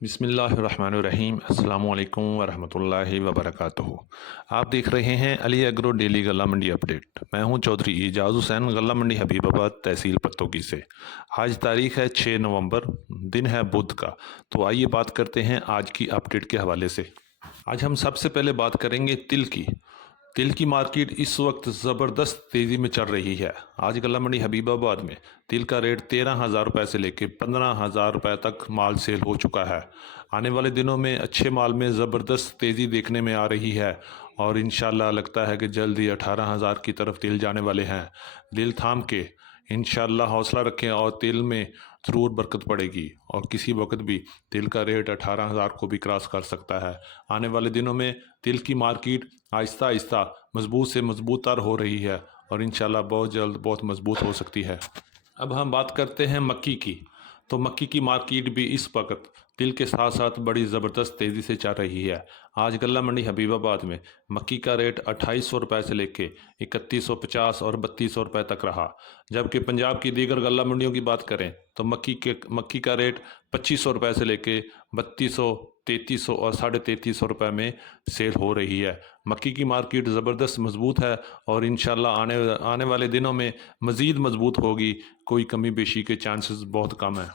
बिस्मिल्लाहिर्रहमानिर्रहीम। अस्सलाम वालेकुम वरहमतुल्लाहि वबरकातुहू। आप देख रहे हैं अली एग्रो डेली गल्ला मंडी अपडेट। मैं हूं चौधरी एजाज हुसैन, गल्ला मंडी हबीबाबाद, तहसील पत्तोगी से। आज तारीख है 6 नवंबर, दिन है बुध का। तो आइए बात करते हैं आज की अपडेट के हवाले से। आज हम सबसे पहले बात करेंगे तिल की। तिल की मार्केट इस वक्त ज़बरदस्त तेज़ी में चल रही है। आज गल्ला मंडी हबीबाबाद में तिल का रेट 13,000 रुपये से लेकर 15,000 रुपये तक माल सेल हो चुका है। आने वाले दिनों में अच्छे माल में ज़बरदस्त तेज़ी देखने में आ रही है और इंशाल्लाह लगता है कि जल्द ही 18,000 की तरफ तिल जाने वाले हैं। दिल थाम के इंशाल्लाह हौसला रखें और तिल में ज़रूर बरकत पड़ेगी और किसी वक्त भी तिल का रेट 18,000 को भी क्रॉस कर सकता है। आने वाले दिनों में तिल की मार्केट आहिस्ता आहिस्ता मजबूत से मजबूत तर हो रही है और इंशाल्लाह बहुत जल्द बहुत मजबूत हो सकती है। अब हम बात करते हैं मक्की की। तो मक्की की मार्केट भी इस वक्त तिल के साथ साथ बड़ी ज़बरदस्त तेज़ी से चल रही है। आज गल्ला मंडी हबीबाबाद में मक्की का रेट 2800 रुपये से लेके 3150 और 3200 रुपये तक रहा। जबकि पंजाब की दीगर गल्ला मंडियों की बात करें तो मक्की का रेट 2500 रुपये से लेके 3200, 3300 और 3350 रुपये में सेल हो रही है। मक्की की मार्केट ज़बरदस्त मजबूत है और इंशाल्लाह आने वाले दिनों में मज़ीद मजबूत होगी। कोई कमी बेशी के चांसेस बहुत कम है।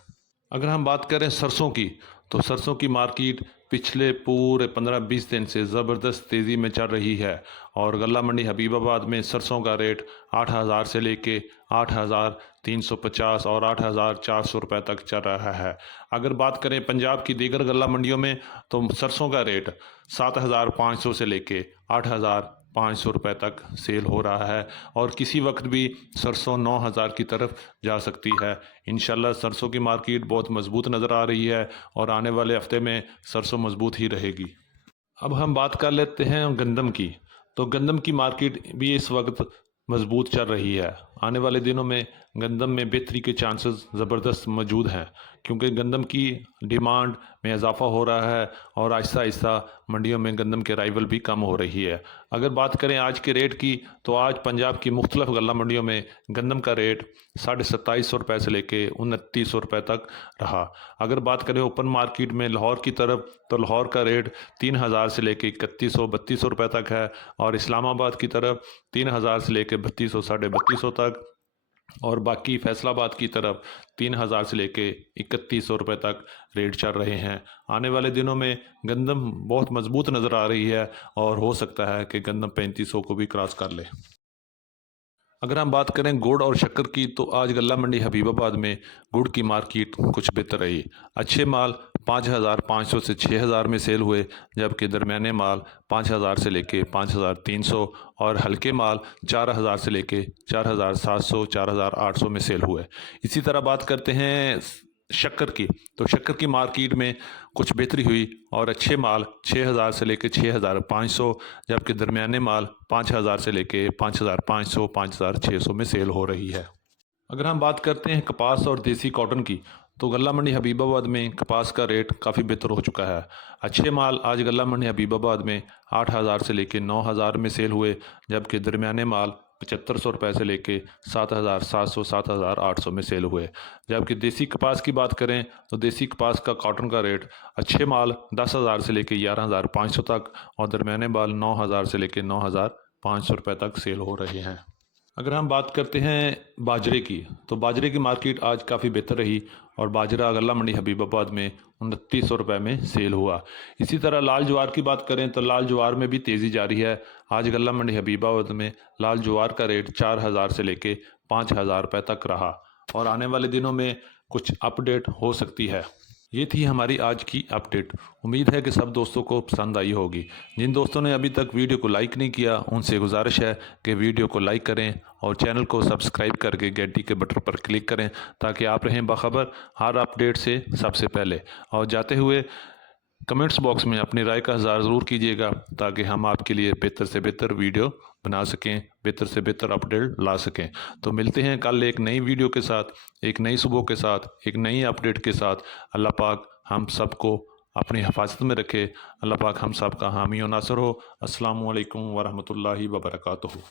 अगर हम बात करें सरसों की, तो सरसों की मार्केट पिछले पूरे 15-20 दिन से ज़बरदस्त तेज़ी में चल रही है और गल्ला मंडी हबीबाबाद में सरसों का रेट 8,000 से लेके 8,350 और 8,400 रुपये तक चल रहा है। अगर बात करें पंजाब की दीगर गल्ला मंडियों में तो सरसों का रेट 7,500 से लेके 8,500 रुपये तक सेल हो रहा है और किसी वक्त भी सरसों 9,000 की तरफ जा सकती है। इंशाल्लाह सरसों की मार्केट बहुत मजबूत नज़र आ रही है और आने वाले हफ्ते में सरसों मजबूत ही रहेगी। अब हम बात कर लेते हैं गंदम की। तो गंदम की मार्केट भी इस वक्त मजबूत चल रही है। आने वाले दिनों में गंदम में बेहतरी के चांसेस ज़बरदस्त मौजूद हैं क्योंकि गंदम की डिमांड में इजाफा हो रहा है और आहिस्ता आहिस्ता मंडियों में गंदम की अराइवल भी कम हो रही है। अगर बात करें आज के रेट की तो आज पंजाब की मुख्तलिफ गल्ला मंडियों में गंदम का रेट 2750 रुपये से लेके 2900 रुपये तक रहा। अगर बात करें ओपन मार्केट में लाहौर की तरफ तो लाहौर का रेट 3,000 से लेके 3100-3200 रुपये तक है और इस्लामाबाद की तरफ 3,000 से लेके 3200-3250 तक और बाकी फैसलाबाद की तरफ 3,000 से लेके 3100 रुपये तक रेट चल रहे हैं। आने वाले दिनों में गंदम बहुत मजबूत नज़र आ रही है और हो सकता है कि गंदम 3500 को भी क्रॉस कर ले। अगर हम बात करें गुड़ और शक्कर की तो आज गल्ला मंडी हबीबाबाद में गुड़ की मार्केट कुछ बेहतर रही। अच्छे माल 5,500 से 6,000 में सेल हुए जबकि दरमियाने माल 5,000 से लेके 5,300 और हल्के माल 4,000 से लेके 4,700 4,800 में सेल हुए। इसी तरह बात करते हैं शक्कर की। तो शक्कर की मार्केट में कुछ बेहतरी हुई और अच्छे माल 6,000 से लेके 6,500 जबकि दरमियाने माल 5,000 से लेके 5,500 5,600 में सेल हो रही है। अगर हम बात करते हैं कपास और देसी कॉटन की तो गल्ला मंडी हबीबाबाद में कपास का रेट काफ़ी बेहतर हो चुका है। अच्छे माल आज गल्ला मंडी हबीबाबाद में 8,000 से लेके 9,000 में सेल हुए जबकि दरमियाने माल 7,500 रुपये से लेके 7,700 7,800 में सेल हुए। जबकि देसी कपास की बात करें तो देसी कपास का कॉटन का रेट अच्छे माल 10,000 से लेके 11,500 तक और दरमियाने माल 9,000 से लेके 9,500 रुपये तक सेल हो रहे हैं। अगर हम बात करते हैं बाजरे की तो बाजरे की मार्केट आज काफ़ी बेहतर रही और बाजरा गल्ला मंडी हबीबाबाद में 2900 रुपये में सेल हुआ। इसी तरह लाल ज्वार की बात करें तो लाल ज्वार में भी तेज़ी जारी है। आज गल्ला मंडी हबीबाबाद में लाल ज्वार का रेट 4,000 से लेके 5,000 रुपये तक रहा और आने वाले दिनों में कुछ अपडेट हो सकती है। ये थी हमारी आज की अपडेट। उम्मीद है कि सब दोस्तों को पसंद आई होगी। जिन दोस्तों ने अभी तक वीडियो को लाइक नहीं किया उनसे गुजारिश है कि वीडियो को लाइक करें और चैनल को सब्सक्राइब करके घंटी के बटन पर क्लिक करें ताकि आप रहें बाखबर हर अपडेट से सबसे पहले। और जाते हुए कमेंट्स बॉक्स में अपनी राय का इज़हार ज़रूर कीजिएगा ताकि हम आपके लिए बेहतर से बेहतर वीडियो बना सकें, बेहतर से बेहतर अपडेट ला सकें। तो मिलते हैं कल एक नई वीडियो के साथ, एक नई सुबह के साथ, एक नई अपडेट के साथ। अल्लाह पाक हम सबको अपनी हिफाजत में रखे। अल्लाह पाक हम सब का हामी और नासर हो। अस्सलामु अलैकुम वरहमतुल्लाहि वबरकातुहू।